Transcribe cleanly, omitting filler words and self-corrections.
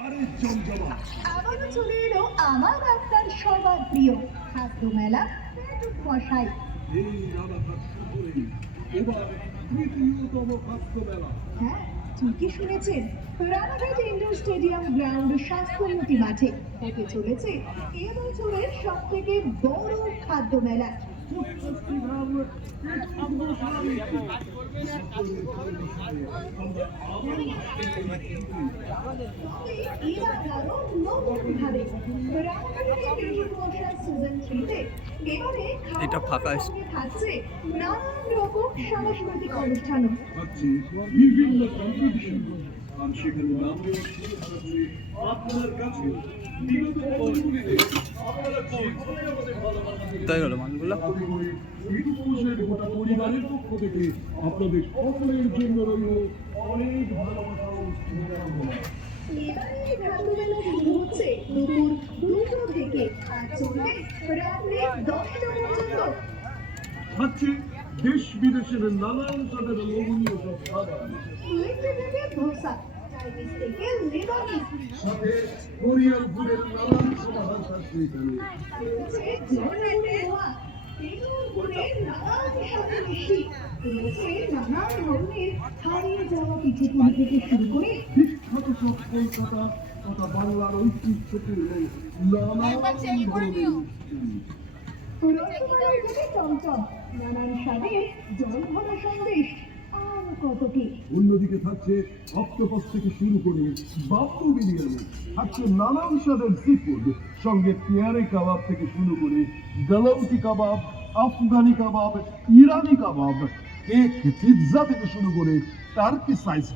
আবারও চলে এলো আমার আপনার সবার প্রিয় খাদ্য মেলা পেটুক মশাই। এই রানাঘাট শহরে এবার তৃতীয়তম খাদ্য মেলা। হ্যাঁ, ঠিকই শুনেছেন, রানাঘাট ইন্ডোর স্টেডিয়াম গ্রাউন্ড স্বাস্থ্যোন্নতি মাঠে হতে চলেছে এবছরের সব থেকে বড় খাদ্য মেলা। এটা ফাঁকা থাকছে নানান রকম সাংস্কৃতিক অনুষ্ঠান, বিভিন্ন কম্পিটিশন, আর সেখানে নাম আপনার কাছে তাই হলো মানগুলো গোটা পরিবারের পক্ষ থেকে আপনাদের সকলের জন্য রইল অনেক ভালোবাসা ও শুভকামনা। এবারে খাদ্য মেলা শুরু হচ্ছে দুপুর 2টা থেকে আর চলবে রাত্রি 10টা পর্যন্ত। থাকছে দেশ বিদেশের নানান স্বাদের লোভনীয় সব খাবার, ইলেকট্রিক থেকে ধোসা, চাইনিজ থেকে লেবানিজ, সাথে কোরিয়ান ফুডের নানান সমাধান থাকছে এখানে। রয়েছে জর্দানের মোয়া, তেঁতুল গুড়ের নানান স্বাদের মিষ্টি, রয়েছে নানান ধরনের হারিয়ে যাওয়া পিঠেপুলি থেকে শুরু করে বিখ্যাত সব কলকাতা তথা বাংলার ঐতিহ্যপূর্ণ নানান ধরনের মিষ্টি। রসগোল্লা থেকে চমচম, নানান স্বাদের জল ভরা সন্দেশ, আর কত কি। অন্যদিকে থাকছে অক্টোপাস থেকে শুরু করে বাপ্পু বিরিয়ানি, থাকছে নানান স্বাদের সি ফুড, সঙ্গে পেয়ারে কাবাব থেকে শুরু করে গালাউটি কাবাব, আফগানি কাবাব, ইরানি কাবাব, কেক, পিৎজা থেকে শুরু করে টার্কি সাইজ